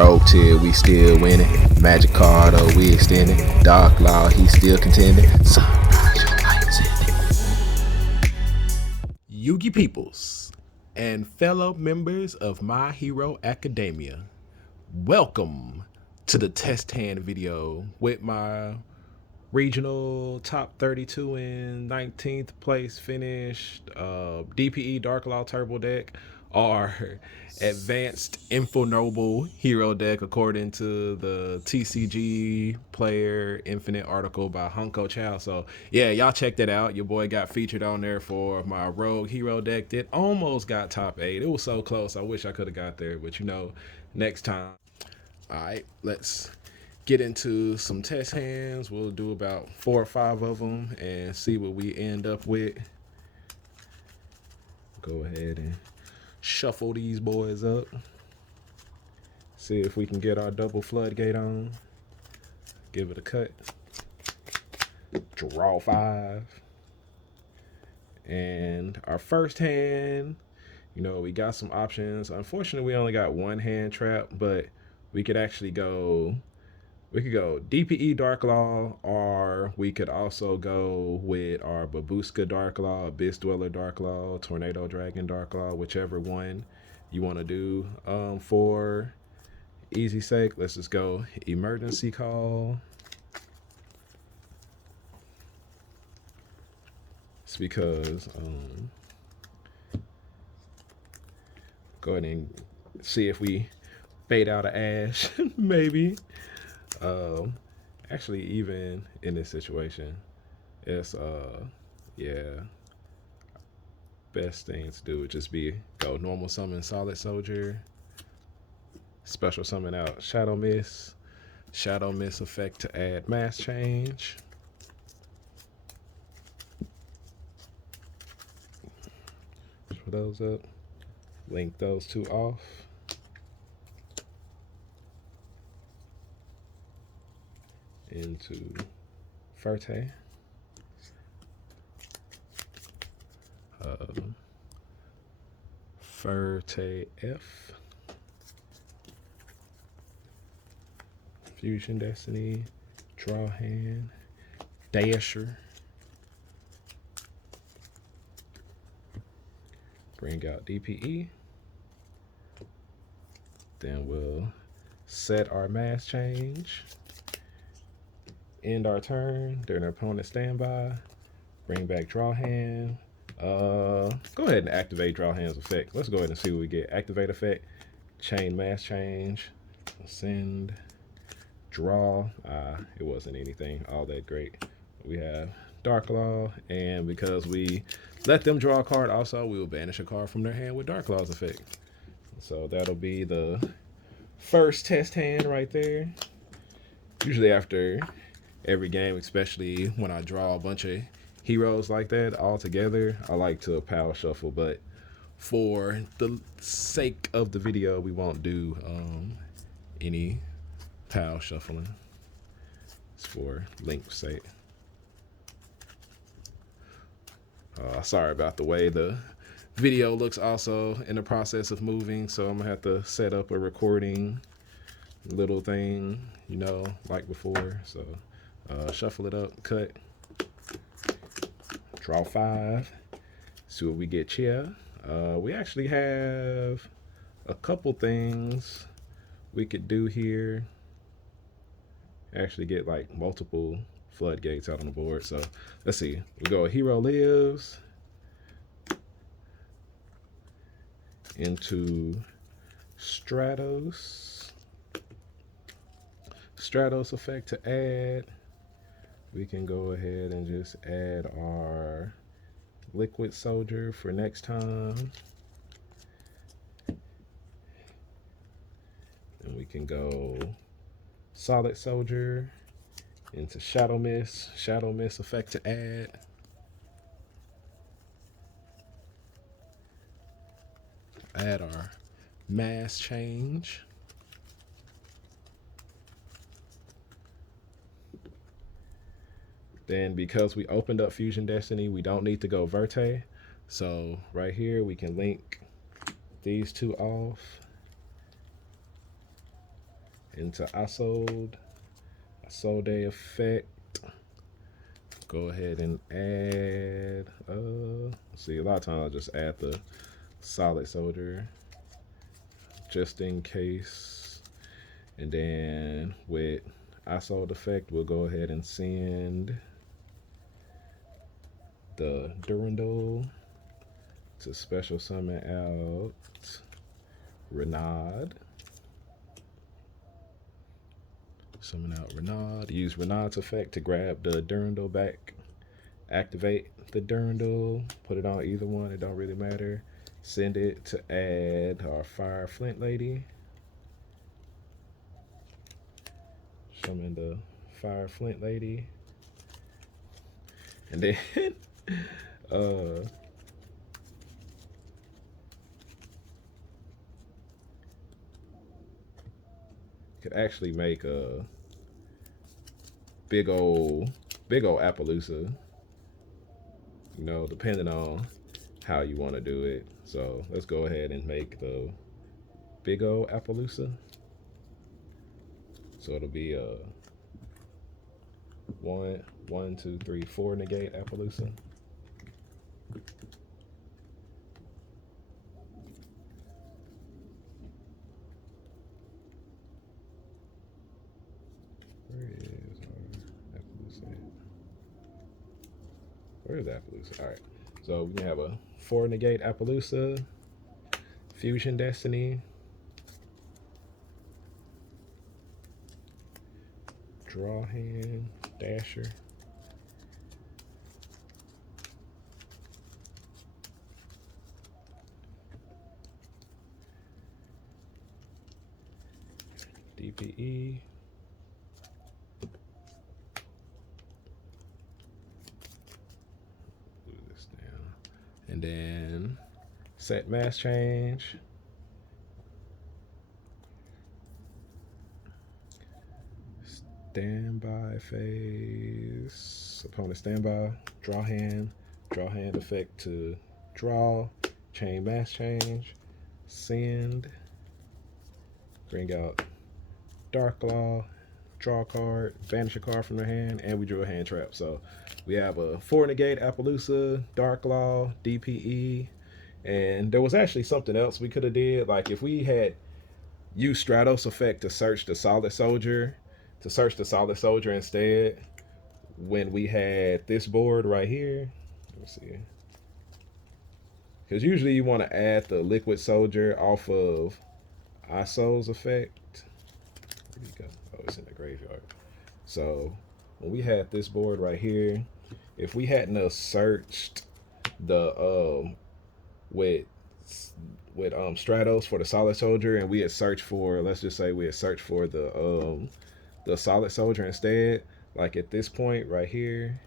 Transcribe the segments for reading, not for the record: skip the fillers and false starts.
Rogue tier, we still winning. Magic card, oh, we extending. Dark Law, he still contending. Sunrise, your lights in it. Yugi peoples and fellow members of My Hero Academia, welcome to the test hand video with my regional top 32 and 19th place finished DPE Dark Law Turbo deck, our advanced Infonoble hero deck according to the TCGPLAYER Infinite article by Hunko Chow. So yeah, y'all check that out. Your boy got featured on there for my rogue hero deck that almost got top 8. It was so close. I wish I could have got there, but you know, next time. All right, let's get into some test hands. We'll do about 4 or 5 of them and see what we end up with. Go ahead and shuffle these boys up. See if we can get our double floodgate on. Give it a cut. Draw 5. And our first hand, you know, we got some options. Unfortunately, we only got one hand trap, but we could actually go, we could go DPE Dark Law, or we could also go with our Babuska Dark Law, Abyss Dweller Dark Law, Tornado Dragon Dark Law, whichever one you want to do. For easy sake, let's just go Emergency Call. It's because go ahead and see if we fade out of Ash, maybe. Actually, even in this situation, it's yeah, best thing to do would just be go normal summon Solid Soldier, special summon out Shadow Miss effect to add mass change. Put those up, link those two off. Into Ferte. Ferte F. Fusion Destiny. Draw hand. Dasher. Bring out DPE. Then we'll set our mass change. End our turn during our opponent's standby. Bring back draw hand. Go ahead and activate draw hand's effect. Let's go ahead and see what we get. Activate effect. Chain mass change. Send. Draw. It wasn't anything all that great. We have Dark Law, and because we let them draw a card, also we will banish a card from their hand with Dark Law's effect. So that'll be the first test hand right there. Usually after every game, especially when I draw a bunch of heroes like that all together, I like to power shuffle, but for the sake of the video, we won't do any power shuffling. It's for link's sake. Sorry about the way the video looks also in the process of moving, so I'm gonna have to set up a recording little thing, you know, like before. So shuffle it up, cut, draw 5, see what we get here. We actually have a couple things we could do here. Actually get like multiple floodgates out on the board. So let's see. We go Hero Lives into Stratos. Stratos effect to add. We can go ahead and just add our Liquid Soldier for next time. And we can go Solid Soldier into Shadow Miss effect to add. Add our mass change. Then because we opened up Fusion Destiny, we don't need to go Verte. So right here, we can link these two off. into Isolde effect. Go ahead and add, see, a lot of times I'll just add the solid soldier just in case. And then with Isolde effect, we'll go ahead and send the Durandal to special summon out Renaud. Summon out Renaud. Use Renaud's effect to grab the Durandal back. Activate the Durandal. Put it on either one. It don't really matter. Send it to add our Fire Flint Lady. Summon the Fire Flint Lady. And then could actually make a big old Appaloosa, you know, depending on how you want to do it. So let's go ahead and make the big old Appaloosa. So it'll be a 1, 2, 3, 4 negate Appaloosa. Where is our Appaloosa? Where is Appaloosa? All right. So we can have a 4 negate Appaloosa, Fusion Destiny, draw hand, dasher. DPE. Move this down. And then set mass change. Standby phase. Opponent standby. Draw hand. Draw hand effect to draw. Chain mass change. Send. Bring out Dark Law. Draw a card. Banish a card from their hand. And we drew a hand trap. So we have a 4 negate Appaloosa, Dark Law, DPE. And there was actually something else we could have did. Like if we had used Stratos effect to search the solid soldier, instead, when we had this board right here. Let's see. Because usually you want to add the liquid soldier off of Isolde's effect. Where did he go? Oh, it's in the graveyard. So when we had this board right here, if we hadn't have searched the with Stratos for the solid soldier, and we had searched for, let's just say we had searched for the solid soldier instead, like at this point right here,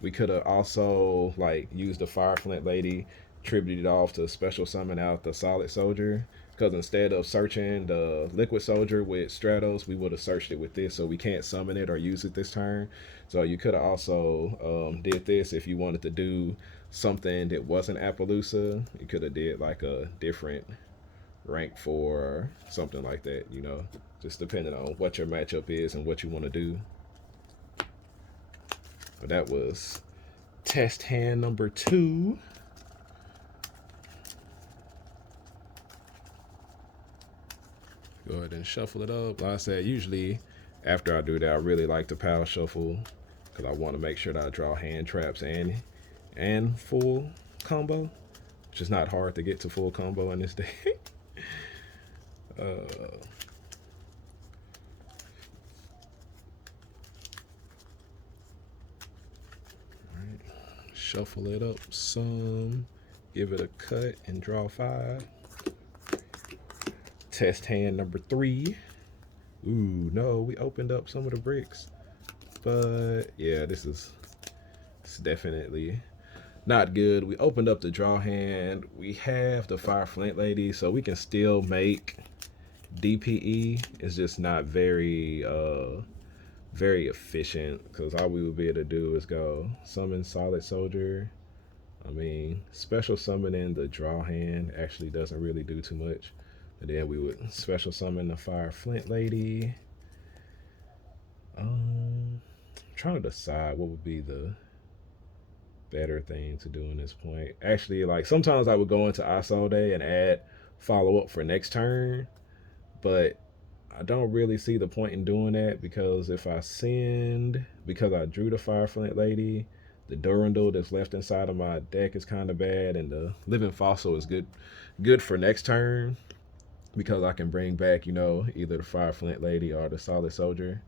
we could have also like used the Fire Flint Lady, tributed off to special summon out the solid soldier, because instead of searching the liquid soldier with Stratos, we would have searched it with this, so we can't summon it or use it this turn. So you could have also did this if you wanted to do something that wasn't Appaloosa. You could have did like a different rank for something like that, you know, just depending on what your matchup is and what you want to do. But that was test hand number 2. Go ahead and shuffle it up. Like I said, usually after I do that, I really like to power shuffle because I want to make sure that I draw hand traps and full combo, which is not hard to get to full combo in this deck. Shuffle it up some, give it a cut, and draw 5. Test hand number 3. Ooh, no, we opened up some of the bricks. But yeah, this is definitely not good. We opened up the draw hand. We have the Fire Flint Lady, so we can still make DPE. It's just not very very efficient, because all we would be able to do is go summon solid soldier. I mean, special summoning the draw hand actually doesn't really do too much. And then we would special summon the Fire Flint Lady. Trying to decide what would be the better thing to do in this point. Actually, like sometimes I would go into ISO day and add follow up for next turn, but I don't really see the point in doing that because if I send, because I drew the Fire Flint Lady, the Durandal that's left inside of my deck is kind of bad, and the Living Fossil is good for next turn because I can bring back, you know, either the Fire Flint Lady or the Solid Soldier.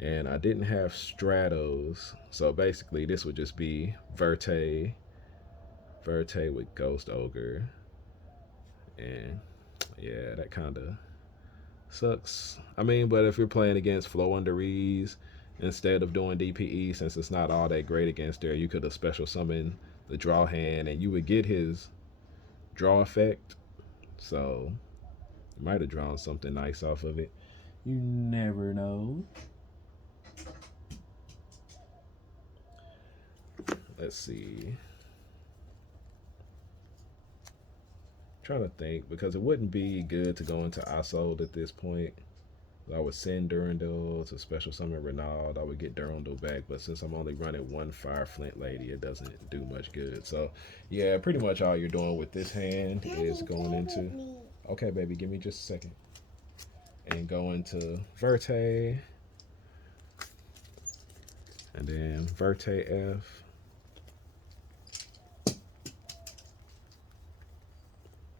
And I didn't have Stratos, so basically this would just be Verte with Ghost Ogre, and yeah, that kind of sucks. I mean, but if you're playing against Flow Under Ease, instead of doing DPE, since it's not all that great against there, you could have special summoned the draw hand and you would get his draw effect. So you might have drawn something nice off of it. You never know. Let's see. Trying to think, because it wouldn't be good to go into Isold at this point. I would send Durandal to special summon Renaud. I would get Durandal back, but since I'm only running one Fire Flint Lady, it doesn't do much good. So, yeah, pretty much all you're doing with this hand is going into... Okay, baby, give me just a second. And go into Verte. And then Verte F.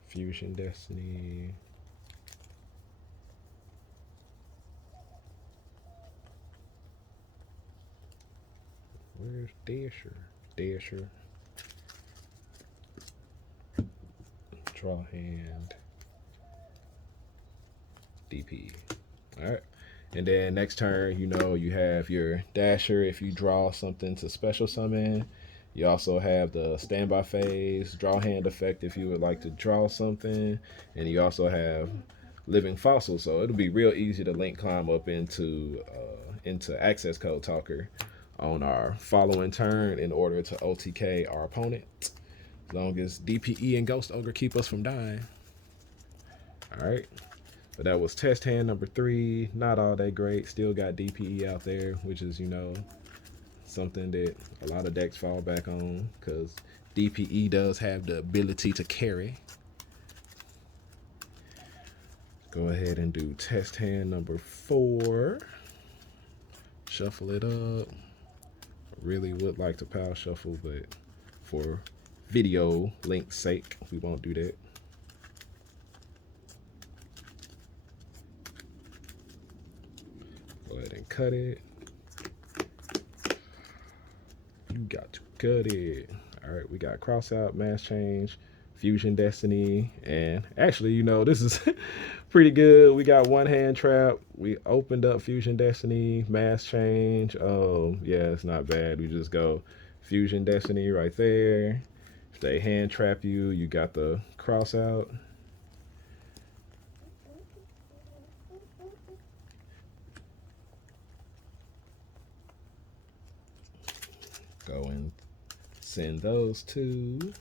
Fusion Destiny. Where's Dasher? Dasher. Draw hand. DP. Alright. And then next turn, you know, you have your Dasher if you draw something to special summon. You also have the standby phase, draw hand effect if you would like to draw something. And you also have Living Fossil. So it'll be real easy to link climb up into access code talker on our following turn in order to OTK our opponent. As long as DPE and Ghost Ogre keep us from dying. Alright. But that was test hand number 3. Not all that great. Still got DPE out there, which is, you know, something that a lot of decks fall back on because DPE does have the ability to carry. Go ahead and do test hand number 4. Shuffle it up. Really would like to power shuffle, but for video link's sake, we won't do that. Go ahead and cut it. You got to cut it. All right, we got cross out, mass change, fusion destiny, and actually, you know, this is pretty good. We got one hand trap. We opened up fusion destiny, mass change. Yeah, it's not bad. We just go fusion destiny right there. If they hand trap you, you got the cross out. Go and send those two.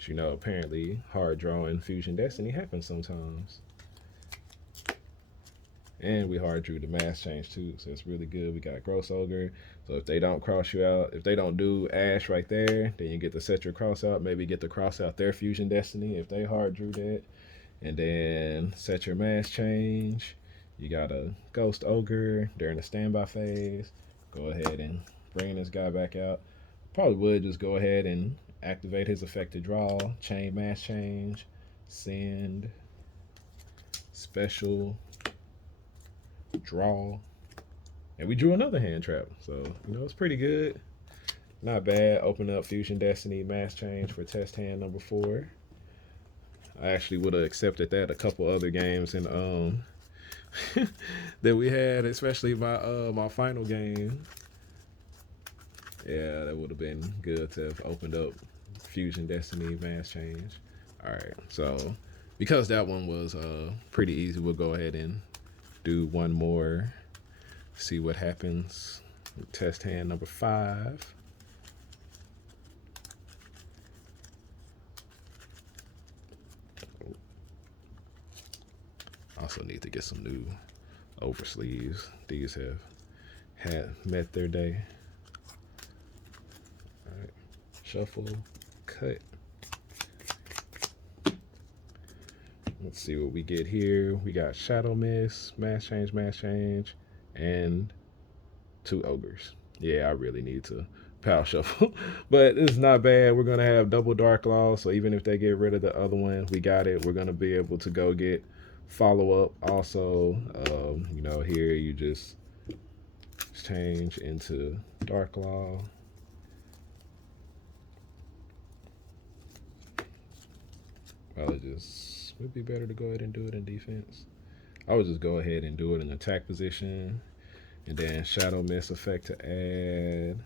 You know, apparently hard drawing fusion destiny happens sometimes. And we hard drew the mass change too, so it's really good. We got Gross Ogre, so if they don't cross you out, if they don't do Ash right there, then you get to set your cross out, maybe get to cross out their fusion destiny if they hard drew that, and then set your mass change. You got a Ghost Ogre during the standby phase. Go ahead and bring this guy back out. Probably would just go ahead and activate his effect to draw, chain mass change, send, special, draw, and we drew another hand trap. So, you know, it's pretty good. Not bad. Open up fusion destiny, mass change for test hand number 4. I actually would have accepted that a couple other games and that we had, especially my final game. Yeah, that would have been good to have opened up fusion destiny, mass change. All right, so because that one was pretty easy, we'll go ahead and do one more, see what happens. Test hand number 5. Also need to get some new oversleeves. These have met their day. All right, shuffle, cut. Let's see what we get here. We got Shadow Mist, Mass Change, and 2 ogres. Yeah, I really need to power shuffle, but it's not bad. We're gonna have double Dark Law, so even if they get rid of the other one, we got it. We're gonna be able to go get follow up. Also, you know, here you just change into Dark Law. Probably just would be better to go ahead and do it in defense. I would just go ahead and do it in attack position, and then Shadow Mist effect to add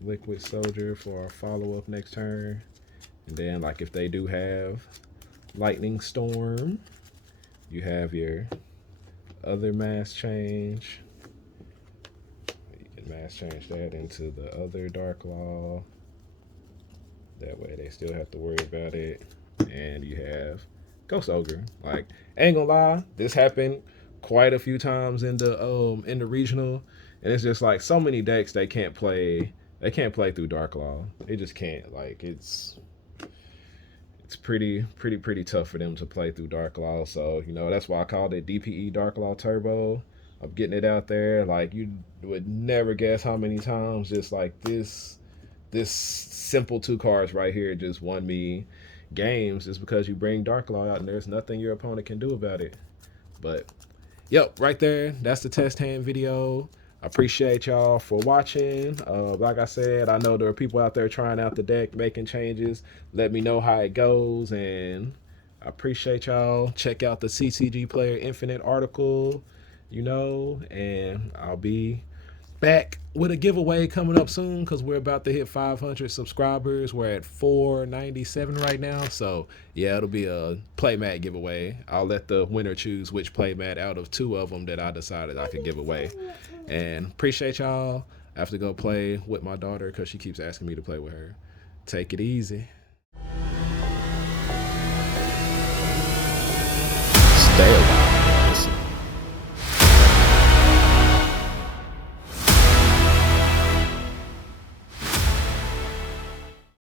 Liquid Soldier for our follow-up next turn. And then, like, if they do have Lightning Storm, you have your other mass change. You can mass change that into the other Dark Law. That way they still have to worry about it. And you have Ghost Ogre. Like, ain't gonna lie, this happened quite a few times in the regional, and it's just like so many decks they can't play through Dark Law. They just can't. Like, it's pretty tough for them to play through Dark Law. So, you know, that's why I called it DPE Dark Law Turbo. I'm getting it out there. Like, you would never guess how many times just like this simple 2 cards right here just won me games, just because you bring Dark Law out and there's nothing your opponent can do about it. But yep, right there, that's the test hand video. I appreciate y'all for watching. Like I said, I know there are people out there trying out the deck, making changes. Let me know how it goes, and I appreciate y'all. Check out the TCGPLAYER Infinite article, you know, and I'll be back with a giveaway coming up soon, because we're about to hit 500 subscribers. We're at 497 right now, so yeah, it'll be a playmat giveaway. I'll let the winner choose which playmat out of 2 of them that I decided I could give away. And appreciate y'all. I have to go play with my daughter because she keeps asking me to play with her. Take it easy.